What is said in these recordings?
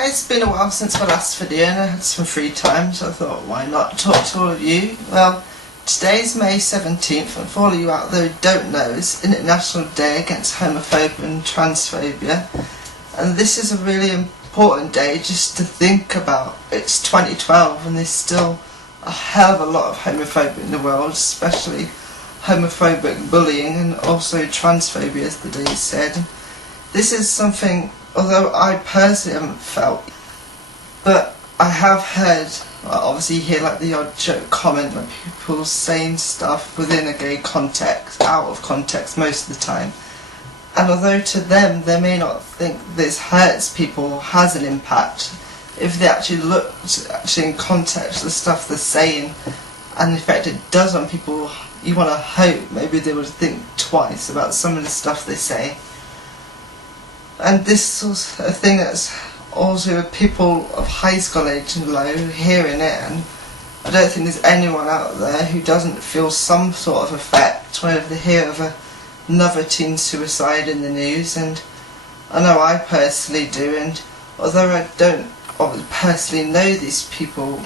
It's been a while since my last video and I had some free time, so I thought why not talk to all of you. Well, today's May 17th, and for all of you out there who don't know, it's International Day Against Homophobia and Transphobia, and this is a really important day just to think about. It's 2012 and there's still a hell of a lot of homophobia in the world, especially homophobic bullying and also transphobia, as the day said. This is something, although I personally haven't felt, but I have heard, obviously you hear like the odd joke comment when people saying stuff within a gay context, out of context most of the time. And although to them they may not think this hurts people or has an impact, if they actually look in context the stuff they're saying and the effect it does on people, you want to hope maybe they would think twice about some of the stuff they say. And this was a thing that's also with people of high school age and below hearing it, and I don't think there's anyone out there who doesn't feel some sort of effect whenever they hear of another teen suicide in the news, and I know I personally do. And although I don't personally know these people,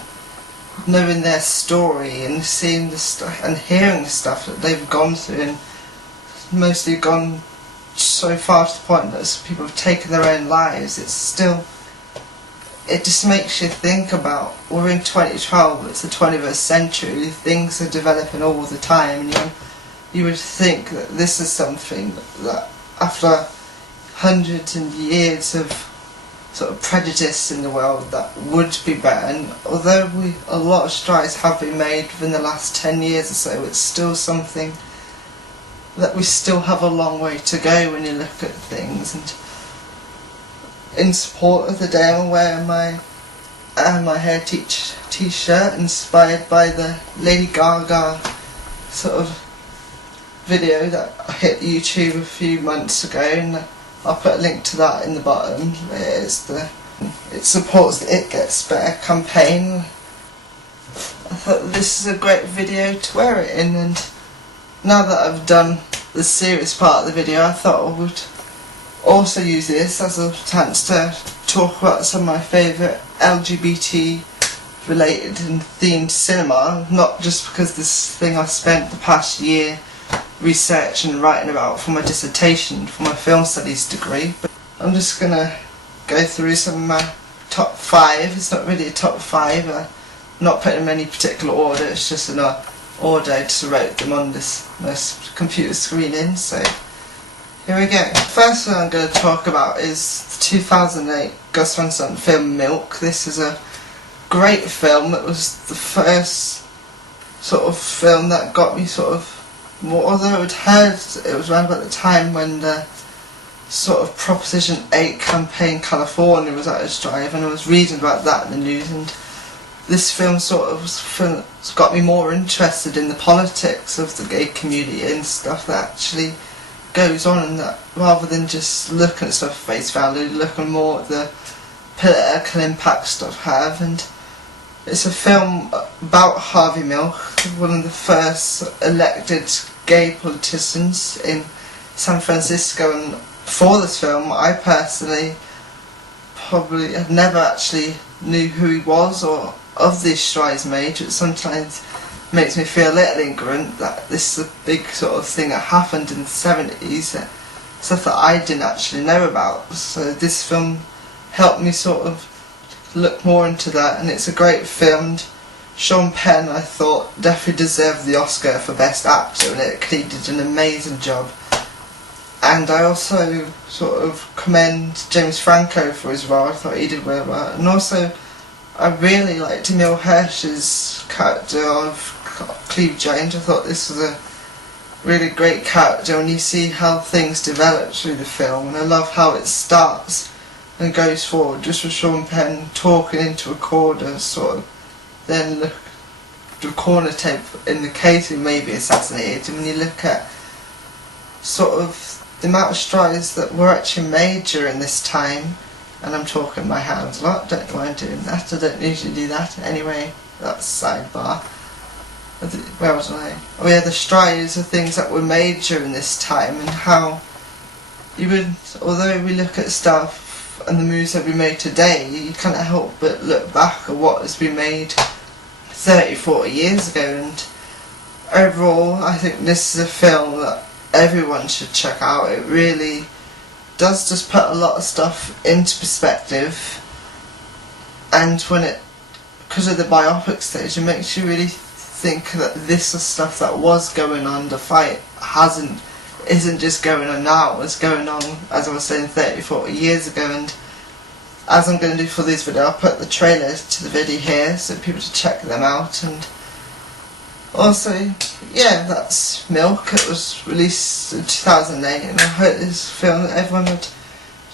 knowing their story and seeing the stuff and hearing the stuff that they've gone through, and mostly gone so far to the point that people have taken their own lives, it just makes you think about, we're in 2012, it's the 21st century, things are developing all the time, and you would think that this is something that after hundreds and years of sort of prejudice in the world that would be better. And although a lot of strides have been made within the last 10 years or so, it's still something that we still have a long way to go when you look at things. And in support of the day, I'm wearing my hair t-shirt inspired by the Lady Gaga sort of video that hit YouTube a few months ago, and I'll put a link to that in the bottom. It supports the It Gets Better campaign. I thought this is a great video to wear it in, and now that I've done the serious part of the video, I thought I would also use this as a chance to talk about some of my favourite LGBT related and themed cinema, not just because this thing I spent the past year researching and writing about for my dissertation for my film studies degree, but I'm just going to go through some of my top 5. It's not really a top 5, I'm not putting them in any particular order, it's just an order. I just wrote them on this computer screen in, so here we go. First one I'm going to talk about is the 2008 Gus Van Sant film Milk. This is a great film. It was the first sort of film that got me sort of more, although it was around about the time when the sort of Proposition 8 campaign California was at its drive, and I was reading about that in the news, and this film sort of got me more interested in the politics of the gay community and stuff that actually goes on, and that rather than just looking at stuff at face value, looking more at the political impact stuff have. And it's a film about Harvey Milk, one of the first elected gay politicians in San Francisco, and for this film I personally probably had never actually knew who he was or of these strides made. It sometimes makes me feel a little ignorant that this is a big sort of thing that happened in the 70s, stuff that I didn't actually know about. So this film helped me sort of look more into that, and it's a great film. Sean Penn, I thought, definitely deserved the Oscar for Best Actor, and he did an amazing job. And I also sort of commend James Franco for his role. I thought he did well. And also I really liked Emile Hirsch's character of Cleve Jones. I thought this was a really great character when you see how things develop through the film, and I love how it starts and goes forward just with Sean Penn talking into a recorder, sort of then look the corner tape in the case who may be assassinated, and when you look at sort of the amount of strides that were actually made during this time, and I'm talking my hands a lot, don't know why I'm doing that, I don't usually do that. Anyway, that's sidebar. Where was I? Oh yeah, the strides are things that were made during this time, and how you would, although we look at stuff and the moves that we made today, you can't help but look back at what has been made 30, 40 years ago, and overall I think this is a film that everyone should check out. It really does just put a lot of stuff into perspective, and because of the biopic stage, it makes you really think that this is stuff that was going on. The fight isn't just going on now, it's going on, as I was saying, 30, 40 years ago. And as I'm going to do for this video, I'll put the trailer to the video here so people to check them out. And also, yeah, that's Milk. It was released in 2008, and I hope this film that everyone would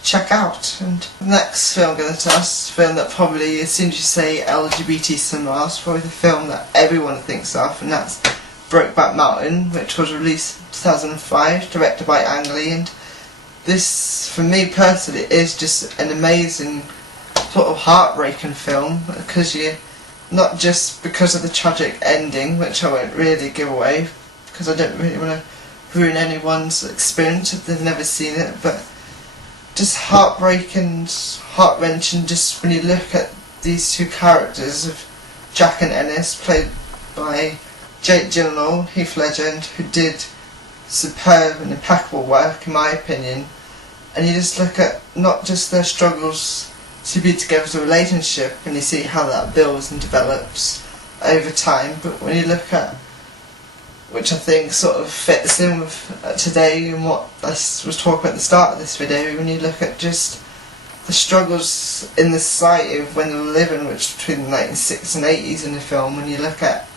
check out. And the next film I'm going to tell us, a film that probably, as soon as you say LGBT cinema, is probably the film that everyone thinks of, and that's Brokeback Mountain, which was released in 2005, directed by Ang Lee. And this, for me personally, is just an amazing, sort of heartbreaking film, because not just because of the tragic ending, which I won't really give away, because I don't really want to ruin anyone's experience if they've never seen it, but just heartbreaking, heart-wrenching, just when you look at these two characters of Jack and Ennis, played by Jake Gyllenhaal, Heath Ledger, who did superb and impeccable work in my opinion. And you just look at not just their struggles to be together as a relationship, and you see how that builds and develops over time, but when you look at, which I think sort of fits in with today and what I was talking about at the start of this video, when you look at just the struggles in the society of when they were living, which between the 1960s and 80s in the film, when you look at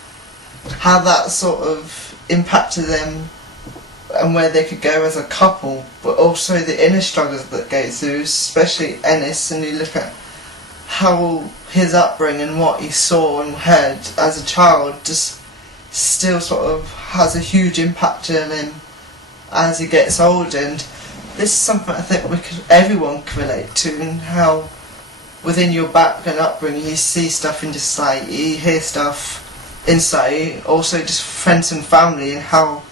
how that sort of impacted them and where they could go as a couple, but also the inner struggles that go through, especially Ennis, and you look at how his upbringing, what he saw and heard as a child, just still sort of has a huge impact on him as he gets older. And this is something I think everyone can relate to, and how within your background upbringing you see stuff in society, you hear stuff inside, also just friends and family, and how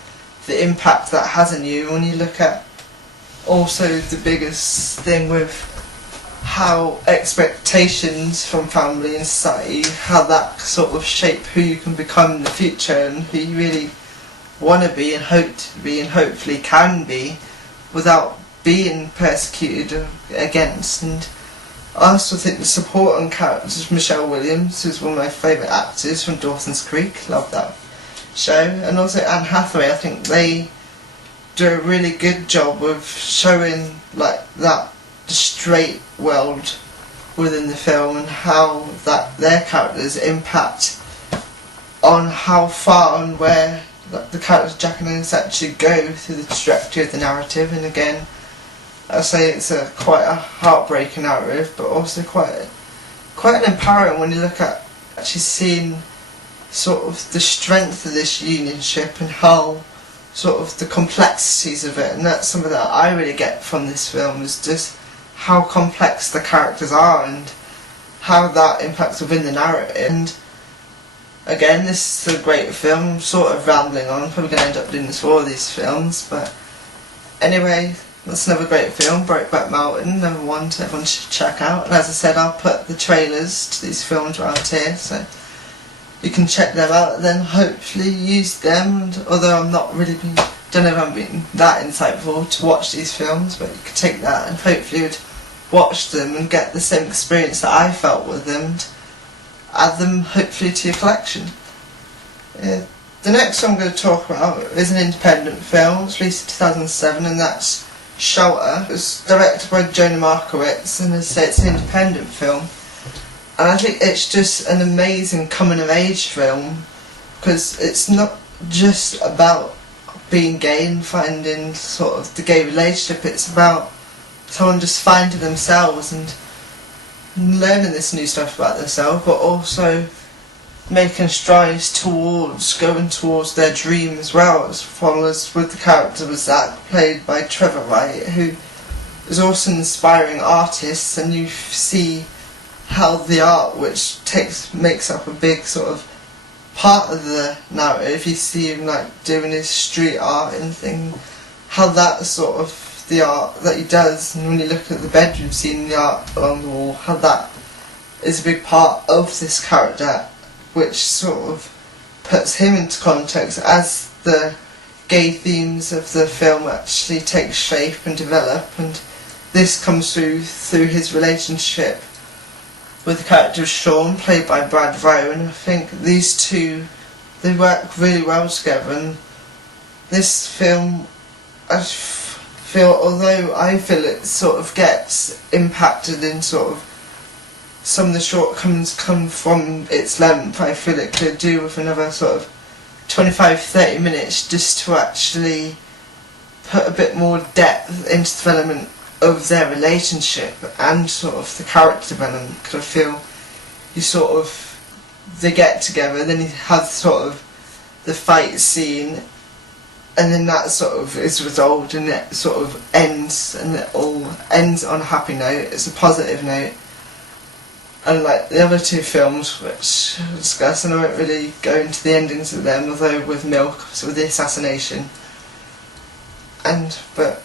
the impact that has on you. When you look at also the biggest thing with how expectations from family and society, how that sort of shape who you can become in the future and who you really want to be and hope to be and hopefully can be without being persecuted against. And I also think the supporting characters of Michelle Williams, who's one of my favourite actors from Dawson's Creek, love that show, and also Anne Hathaway. I think they do a really good job of showing like that the straight world within the film, and how that their characters impact on how far and where the characters Jack and Ennis actually go through the trajectory of the narrative. And again, I say it's quite a heartbreaking narrative, but also quite an empowering when you look at actually seeing sort of the strength of this unionship and how sort of the complexities of it. And that's something that I really get from this film, is just how complex the characters are and how that impacts within the narrative. And again, this is a great film. I'm sort of rambling on, I'm probably going to end up doing this for all these films, but anyway, that's another great film, Brokeback Mountain, another one everyone should check out. And as I said, I'll put the trailers to these films around here, so you can check them out and then hopefully use them. And although I'm not really don't know if I'm being that insightful to watch these films, but you could take that and hopefully would watch them and get the same experience that I felt with them, and add them hopefully to your collection. The next one I'm going to talk about is an independent film. It's released in 2007, and that's Shelter. It was directed by Jonah Markowitz, and as I say, it's an independent film. And I think it's just an amazing coming of age film, because it's not just about being gay and finding sort of the gay relationship, it's about someone just finding themselves and learning this new stuff about themselves, but also making strides towards going towards their dream as well. As follows with the character of Zach, played by Trevor Wright, who is also an inspiring artist, and you see how the art, which makes up a big sort of part of the narrative, you see him like doing his street art and thing, how that sort of the art that he does, and when you look at the bedroom scene and the art along the wall, how that is a big part of this character, which sort of puts him into context as the gay themes of the film actually take shape and develop, and this comes through his relationship with the character of Sean, played by Brad Rowe, and I think these two, they work really well together. And this film, I feel, although I feel it sort of gets impacted in sort of some of the shortcomings come from its length, I feel it could do with another sort of 25-30 minutes just to actually put a bit more depth into the development of their relationship and sort of the character development, because I feel they get together, then you have sort of the fight scene, and then that sort of is resolved and it sort of ends, and it all ends on a happy note. It's a positive note. Unlike the other two films which I'll discuss, and I won't really go into the endings of them, although with Milk, so with the assassination. But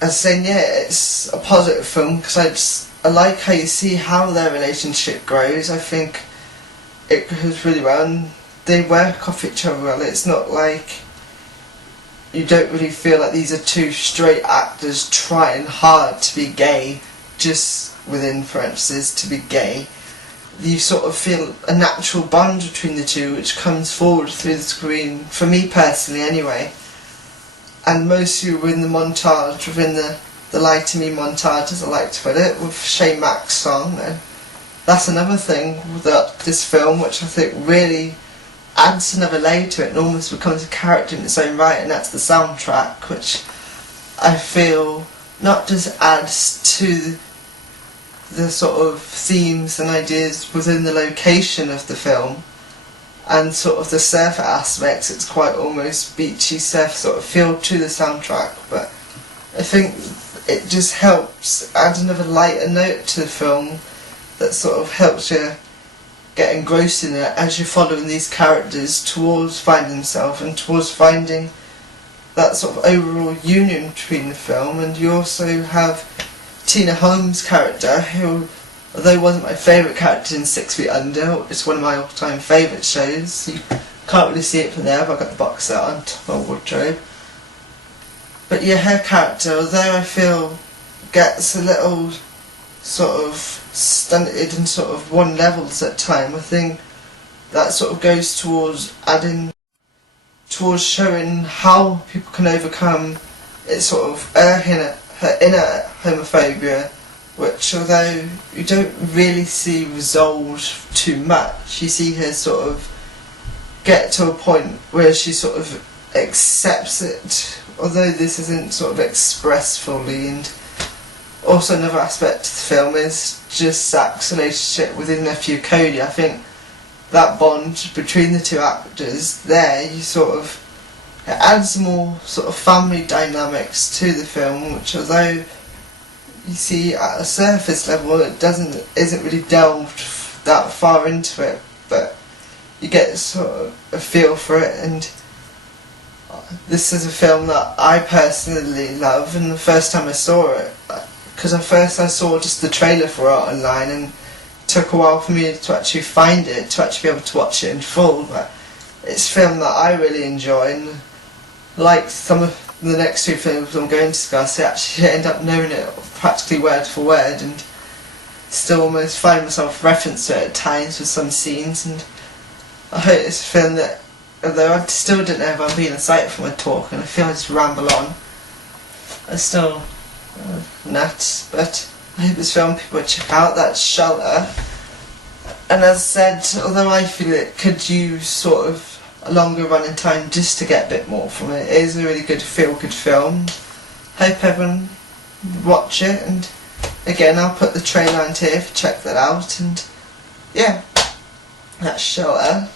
as I was saying, yeah, it's a positive film because I like how you see how their relationship grows. I think it goes really well and they work off each other well. It's not like you don't really feel like these are two straight actors trying hard to be gay, just within parentheses, to be gay. You sort of feel a natural bond between the two which comes forward through the screen, for me personally anyway. And mostly within the montage, within the Lie to Me montage, as I like to put it, with Shane Mack's song. And that's another thing that this film, which I think really adds another layer to it and almost becomes a character in its own right, and that's the soundtrack, which I feel not just adds to the sort of themes and ideas within the location of the film and sort of the surfer aspects. It's quite almost beachy surf sort of feel to the soundtrack, but I think it just helps add another lighter note to the film that sort of helps you get engrossed in it as you're following these characters towards finding themselves and towards finding that sort of overall union between the film. And you also have Tina Holmes' character, who, although wasn't my favourite character in 6 Feet Under, it's one of my all-time favourite shows. You can't really see it from there, but I've got the box set on top of my wardrobe. But yeah, her character, although I feel gets a little sort of stunted and sort of one levels at time, I think that sort of goes towards showing how people can overcome it sort of her inner homophobia, which although you don't really see resolved too much, you see her sort of get to a point where she sort of accepts it, although this isn't sort of expressed fully. And also another aspect of the film is just Zach's relationship with his nephew Cody. I think that bond between the two actors there, it adds more sort of family dynamics to the film, which although you see at a surface level it isn't really delved that far into it, but you get sort of a feel for it. And this is a film that I personally love, and the first time I saw it, because at first I saw just the trailer for it online and it took a while for me to actually find it, to actually be able to watch it in full, but it's a film that I really enjoy. And like some of the next two films I'm going to discuss, I actually end up knowing it practically word for word and still almost find myself referenced to it at times with some scenes. And I hope it's a film that, although I still don't know if I'm being excited for my talk and I feel I just ramble on, I still nuts, but I hope this film people would check out. That's Shelter. And as I said, although I feel it could use sort of a longer running time just to get a bit more from it, it is a really good feel-good film. Hope everyone watch it, and again I'll put the trailer on here if you check that out. And yeah, that's Shelter.